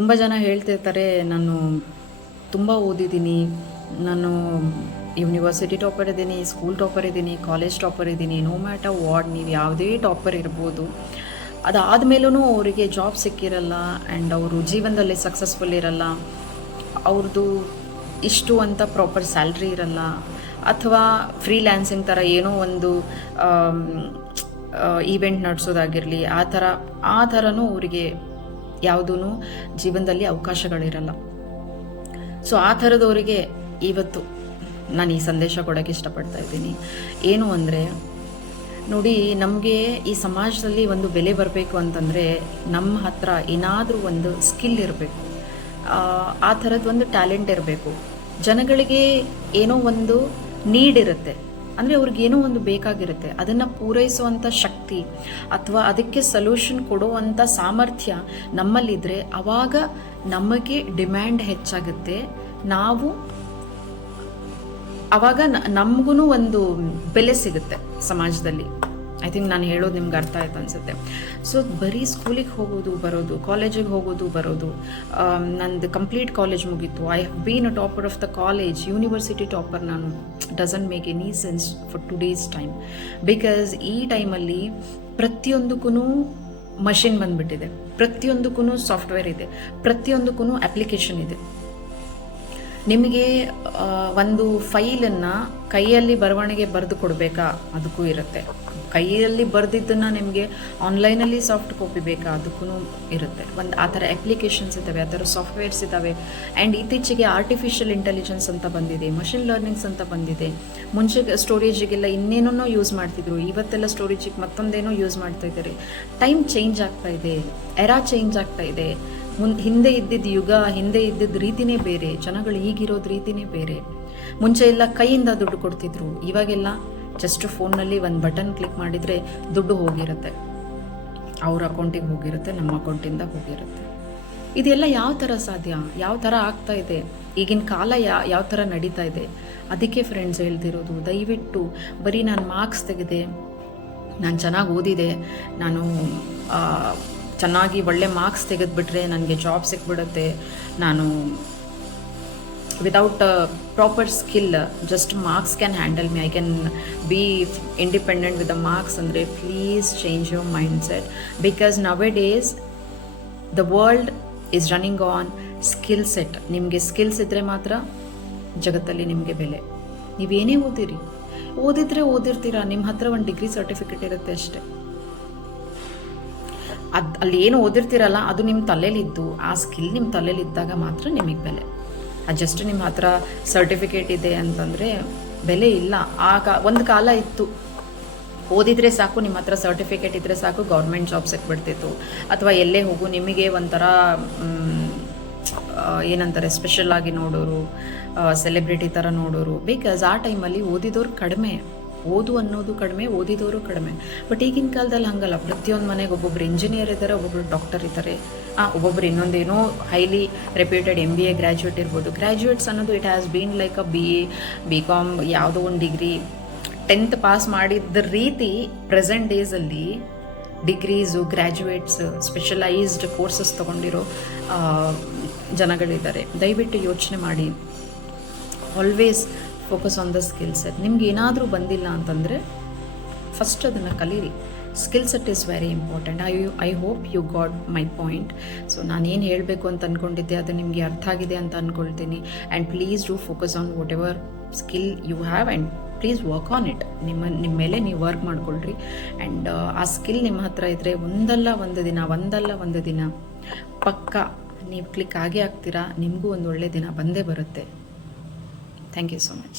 ತುಂಬ ಜನ ಹೇಳ್ತಿರ್ತಾರೆ, ನಾನು ತುಂಬ ಓದಿದ್ದೀನಿ, ನಾನು ಯೂನಿವರ್ಸಿಟಿ ಟಾಪರ್ ಇದ್ದೀನಿ, ಸ್ಕೂಲ್ ಟಾಪರ್ ಇದ್ದೀನಿ, ಕಾಲೇಜ್ ಟಾಪರ್ ಇದ್ದೀನಿ. ನೋ ಮ್ಯಾಟರ್ ವಾಟ್, ನೀವು ಯಾವುದೇ ಟಾಪರ್ ಇರ್ಬೋದು, ಅದಾದಮೇಲೂ ಅವರಿಗೆ ಜಾಬ್ ಸಿಕ್ಕಿರಲ್ಲ ಆ್ಯಂಡ್ ಅವರು ಜೀವನದಲ್ಲಿ ಸಕ್ಸಸ್ಫುಲ್ ಇರಲ್ಲ, ಅವ್ರದ್ದು ಇಷ್ಟು ಅಂತ ಪ್ರಾಪರ್ ಸ್ಯಾಲ್ರಿ ಇರಲ್ಲ, ಅಥವಾ ಫ್ರೀಲ್ಯಾನ್ಸಿಂಗ್ ಥರ ಏನೋ ಒಂದು ಈವೆಂಟ್ ನಡೆಸೋದಾಗಿರಲಿ, ಆ ಥರನೂ ಅವರಿಗೆ ಯಾವುದೂ ಜೀವನದಲ್ಲಿ ಅವಕಾಶಗಳಿರಲ್ಲ. ಸೊ ಆ ಥರದವರಿಗೆ ಇವತ್ತು ನಾನು ಈ ಸಂದೇಶ ಕೊಡೋಕ್ಕೆ ಇಷ್ಟಪಡ್ತಾ ಇದ್ದೀನಿ. ಏನು ಅಂದರೆ, ನೋಡಿ, ನಮಗೆ ಈ ಸಮಾಜದಲ್ಲಿ ಒಂದು ಬೆಲೆ ಬರಬೇಕು ಅಂತಂದರೆ ನಮ್ಮ ಹತ್ರ ಏನಾದರೂ ಒಂದು ಸ್ಕಿಲ್ ಇರಬೇಕು, ಆ ಥರದ್ದು ಒಂದು ಟ್ಯಾಲೆಂಟ್ ಇರಬೇಕು. ಜನಗಳಿಗೆ ಏನೋ ಒಂದು ನೀಡ್ ಇರುತ್ತೆ, ಅಂದರೆ ಅವ್ರಿಗೇನೋ ಒಂದು ಬೇಕಾಗಿರುತ್ತೆ, ಅದನ್ನು ಪೂರೈಸುವಂಥ ಶಕ್ತಿ ಅಥವಾ ಅದಕ್ಕೆ ಸೊಲ್ಯೂಷನ್ ಕೊಡುವಂಥ ಸಾಮರ್ಥ್ಯ ನಮ್ಮಲ್ಲಿದ್ದರೆ ಆವಾಗ ನಮಗೆ ಡಿಮ್ಯಾಂಡ್ ಹೆಚ್ಚಾಗುತ್ತೆ. ನಾವು ಆವಾಗ ನಮಗೂ ಒಂದು ಬೆಲೆ ಸಿಗುತ್ತೆ ಸಮಾಜದಲ್ಲಿ. ಐ ಥಿಂಕ್ ನಾನು ಹೇಳೋದು ನಿಮ್ಗೆ ಅರ್ಥ ಆಯ್ತು ಅನಿಸುತ್ತೆ. ಸೊ ಬರೀ ಸ್ಕೂಲಿಗೆ ಹೋಗೋದು ಬರೋದು, ಕಾಲೇಜಿಗೆ ಹೋಗೋದು ಬರೋದು, ನಂದು ಕಂಪ್ಲೀಟ್ ಕಾಲೇಜ್ ಮುಗೀತು, I have been a topper of the college, university topper ನಾನು, doesn't make any sense for today's time. Because ಈ ಟೈಮಲ್ಲಿ ಪ್ರತಿಯೊಂದಕ್ಕೂ ಮಷಿನ್ ಬಂದುಬಿಟ್ಟಿದೆ, ಪ್ರತಿಯೊಂದಕ್ಕೂ ಸಾಫ್ಟ್ವೇರ್ ಇದೆ, ಪ್ರತಿಯೊಂದಕ್ಕೂ ಅಪ್ಲಿಕೇಶನ್ ಇದೆ. ನಿಮಗೆ ಒಂದು ಫೈಲನ್ನು ಕೈಯಲ್ಲಿ ಬರವಣಿಗೆ ಬರೆದು ಕೊಡಬೇಕಾ, ಅದಕ್ಕೂ ಇರುತ್ತೆ. ಕೈಯಲ್ಲಿ ಬರೆದಿದ್ದನ್ನು ನಿಮಗೆ ಆನ್ಲೈನಲ್ಲಿ ಸಾಫ್ಟ್ ಕಾಪಿ ಬೇಕಾ, ಅದಕ್ಕೂ ಇರುತ್ತೆ. ಆ ಥರ ಅಪ್ಲಿಕೇಶನ್ಸ್ ಇದ್ದಾವೆ, ಆ ಥರ ಸಾಫ್ಟ್ವೇರ್ಸ್ ಇದ್ದಾವೆ. ಆ್ಯಂಡ್ ಇತ್ತೀಚೆಗೆ ಆರ್ಟಿಫಿಷಿಯಲ್ ಇಂಟೆಲಿಜೆನ್ಸ್ ಅಂತ ಬಂದಿದೆ, ಮಷಿನ್ ಲರ್ನಿಂಗ್ಸ್ ಅಂತ ಬಂದಿದೆ. ಮುಂಚೆ ಸ್ಟೋರೇಜಿಗೆಲ್ಲ ಇನ್ನೇನೋ ಯೂಸ್ ಮಾಡ್ತಿದ್ರು, ಇವತ್ತೆಲ್ಲ ಸ್ಟೋರೇಜಿಗೆ ಮತ್ತೊಂದೇನೋ ಯೂಸ್ ಮಾಡ್ತಾ ಇದ್ದಾರೆ. ಟೈಮ್ ಚೇಂಜ್ ಆಗ್ತಾ ಇದೆ, ಎರಾ ಚೇಂಜ್ ಆಗ್ತಾ ಇದೆ. ಹಿಂದೆ ಇದ್ದಿದ್ದ ಯುಗ, ಹಿಂದೆ ಇದ್ದಿದ್ದ ರೀತಿನೇ ಬೇರೆ, ಜನಗಳು ಈಗಿರೋದು ರೀತಿನೇ ಬೇರೆ. ಮುಂಚೆ ಎಲ್ಲ ಕೈಯಿಂದ ದುಡ್ಡು ಕೊಡ್ತಿದ್ರು, ಇವಾಗೆಲ್ಲ ಜಸ್ಟ್ ಫೋನ್ನಲ್ಲಿ ಒಂದು ಬಟನ್ ಕ್ಲಿಕ್ ಮಾಡಿದರೆ ದುಡ್ಡು ಹೋಗಿರುತ್ತೆ, ಅವ್ರ ಅಕೌಂಟಿಗೆ ಹೋಗಿರುತ್ತೆ, ನಮ್ಮ ಅಕೌಂಟಿಂದ ಹೋಗಿರುತ್ತೆ. ಇದೆಲ್ಲ ಯಾವ ಥರ ಸಾಧ್ಯ, ಯಾವ ಥರ ಆಗ್ತಾ ಇದೆ, ಈಗಿನ ಕಾಲ ಯಾವ ಥರ ನಡೀತಾ ಇದೆ. ಅದಕ್ಕೆ ಫ್ರೆಂಡ್ಸ್ ಹೇಳ್ತಿರೋದು, ದಯವಿಟ್ಟು ಬರೀ ನಾನು ಮಾರ್ಕ್ಸ್ ತೆಗೆದೆ, ನಾನು ಚೆನ್ನಾಗಿ ಓದಿದೆ, ನಾನು ಚೆನ್ನಾಗಿ ಒಳ್ಳೆ ಮಾರ್ಕ್ಸ್ ತೆಗೆದುಬಿಟ್ರೆ ನನಗೆ ಜಾಬ್ ಸಿಕ್ಬಿಡುತ್ತೆ, ನಾನು without proper skill just marks can handle me, I can be independent with the marks ಅಂದರೆ please change your mindset. Because nowadays the world is running on skill set. ನಿಮಗೆ skills ಇದ್ದರೆ ಮಾತ್ರ ಜಗತ್ತಲ್ಲಿ ನಿಮಗೆ ಬೆಲೆ. ನೀವೇನೇ ಓದಿದ್ರೆ ಓದಿರ್ತೀರಾ, ನಿಮ್ಮ ಹತ್ರ ಒಂದು ಡಿಗ್ರಿ ಸರ್ಟಿಫಿಕೇಟ್ ಇರುತ್ತೆ ಅಷ್ಟೇ. ಅಲ್ಲಿ ಏನು ಓದಿರ್ತೀರಲ್ಲ ಅದು ನಿಮ್ಮ ತಲೆಯಲ್ಲಿದ್ದು, ಆ ಸ್ಕಿಲ್ ನಿಮ್ಮ ತಲೆಯಲ್ಲಿದ್ದಾಗ ಮಾತ್ರ ನಿಮಗೆ ಬೆಲೆ. ಅದು ಜಸ್ಟ್ ನಿಮ್ಮ ಹತ್ರ ಸರ್ಟಿಫಿಕೇಟ್ ಇದೆ ಅಂತಂದರೆ ಬೆಲೆ ಇಲ್ಲ. ಒಂದು ಕಾಲ ಇತ್ತು, ಓದಿದರೆ ಸಾಕು, ನಿಮ್ಮ ಹತ್ರ ಸರ್ಟಿಫಿಕೇಟ್ ಇದ್ದರೆ ಸಾಕು, ಗೌರ್ಮೆಂಟ್ ಜಾಬ್ ಸಿಕ್ಬಿಡ್ತಿತ್ತು. ಅಥವಾ ಎಲ್ಲೇ ಹೋಗು ನಿಮಗೆ ಒಂಥರ ಏನಂತಾರೆ, ಸ್ಪೆಷಲ್ ಆಗಿ ನೋಡೋರು, ಸೆಲೆಬ್ರಿಟಿ ಥರ ನೋಡೋರು. ಬಿಕಾಸ್ ಆ ಟೈಮಲ್ಲಿ ಓದಿದವ್ರು ಕಡಿಮೆ, ಓದು ಅನ್ನೋದು ಕಡಿಮೆ, ಓದಿದವರು ಕಡಿಮೆ. ಬಟ್ ಈಗಿನ ಕಾಲದಲ್ಲಿ ಹಂಗಲ್ಲ, ಪ್ರತಿಯೊಂದು ಮನೆಗೆ ಒಬ್ಬೊಬ್ರು ಇಂಜಿನಿಯರ್ ಇದ್ದಾರೆ, ಒಬ್ಬೊಬ್ರು ಡಾಕ್ಟರ್ ಇದ್ದಾರೆ, ಒಬ್ಬೊಬ್ರು ಇನ್ನೊಂದೇನೋ ಹೈಲಿ ರೆಪ್ಯೂಟೆಡ್ MBA ಗ್ರ್ಯಾಜುಯೇಟ್ ಇರ್ಬೋದು. ಗ್ರ್ಯಾಜುಯೇಟ್ಸ್ ಅನ್ನೋದು it has been like a BA BCom ಯಾವುದೋ ಒಂದು ಡಿಗ್ರಿ 10th ಪಾಸ್ ಮಾಡಿದ್ದ ರೀತಿ ಪ್ರೆಸೆಂಟ್ ಡೇಸಲ್ಲಿ ಡಿಗ್ರೀಸು, ಗ್ರ್ಯಾಜುಯೇಟ್ಸ್, ಸ್ಪೆಷಲೈಸ್ಡ್ ಕೋರ್ಸಸ್ ತೊಗೊಂಡಿರೋ ಜನಗಳಿದ್ದಾರೆ. ದಯವಿಟ್ಟು ಯೋಚನೆ ಮಾಡಿ, always focus on the skill set. ನಿಮ್ಗೆ ಏನಾದರೂ ಬಂದಿಲ್ಲ ಅಂತಂದರೆ ಫಸ್ಟ್ ಅದನ್ನು ಕಲೀರಿ. Skill set is very important. I hope you got my point. So ನಾನೇನು ಹೇಳಬೇಕು ಅಂತ ಅಂದ್ಕೊಂಡಿದ್ದೆ ಅದು ನಿಮಗೆ ಅರ್ಥ ಆಗಿದೆ ಅಂತ ಅಂದ್ಕೊಳ್ತೀನಿ. And please do focus on whatever skill you have and please work on it. ನಿಮ್ಮ ಮೇಲೆ ನೀವು ವರ್ಕ್ ಮಾಡ್ಕೊಳ್ರಿ. ಆ್ಯಂಡ್ ಆ ಸ್ಕಿಲ್ ನಿಮ್ಮ ಹತ್ರ ಇದ್ದರೆ ಒಂದಲ್ಲ ಒಂದು ದಿನ ಪಕ್ಕ ನೀವು ಕ್ಲಿಕ್ ಆಗೇ ಆಗ್ತೀರಾ, ನಿಮಗೂ ಒಂದು ಒಳ್ಳೆ ದಿನ ಬಂದೇ ಬರುತ್ತೆ. Thank you so much.